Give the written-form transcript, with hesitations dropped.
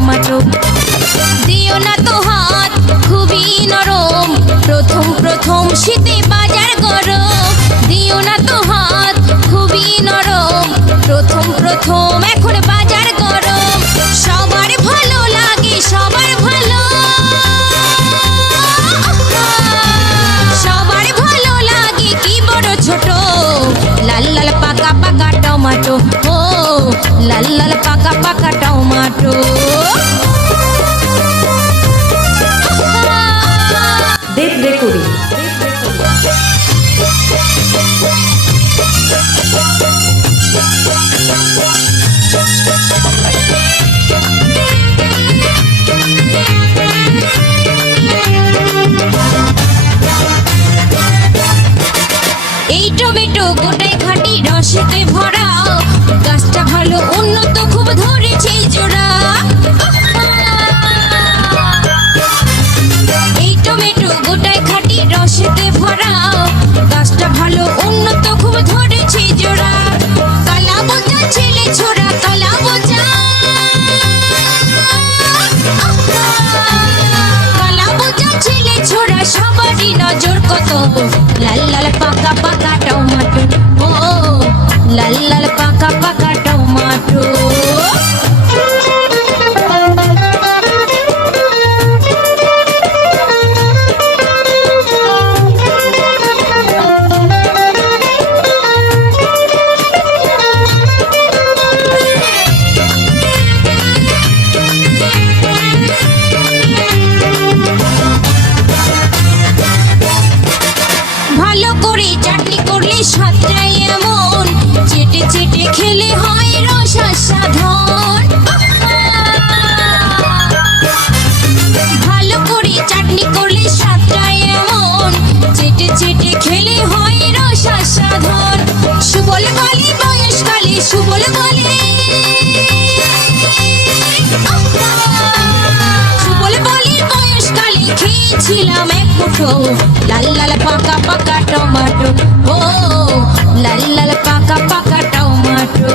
Tomato. দিও না তো হাত খুবই নরম, প্রথম প্রথম শীতে বাজার গরম। দিও না তো হাত খুবই নরম, প্রথম প্রথম এখন বাজার গরম। সবার ভালো লাগে, সবার ভালো, সবার ভালো লাগে কি বড় ছোট। লাল লাল পাকা পাকা টমাটো, ও লাল লাল পাকা পাকা টমাটো। দেব রেকর্ডিং। এই টমেটো গোটাই খাঁটি রসেতে ভরা, গাছটা ভালো উন্নত খুব ধরেছে জোড়া। এই টমেটো গোটাই খাঁটি রসেতে ভরা, গাছটা ভালো উন্নত খুব ধরেছে জোড়া। কালা বোঝা ছেলে ছোড়া, কালা বোঝা, কালা বোঝা ছেলে ছোড়া সবারই নজর কত। লাল লাল পাকা পাকা টমাটো, ও লাল লাল পাকা পাকা টমাটো। ভালো করে চাটনি করলে স্বাদটাই এমন, চেটে চেটে খেলে হয় রস সাধন। ভালো করে চাটনি করলে স্বাদটাই এমন, চেটে চেটে খেলে হয় রস সাধন। সুবল বলে বয়সকালে, সুবল বলে, সুবল বলে বয়সকালে খেয়েছিলাম এক মুঠো। লাল লাল পাকা পাকা টমাটো, ও লাল লাল পাকা পাকা টমাটো।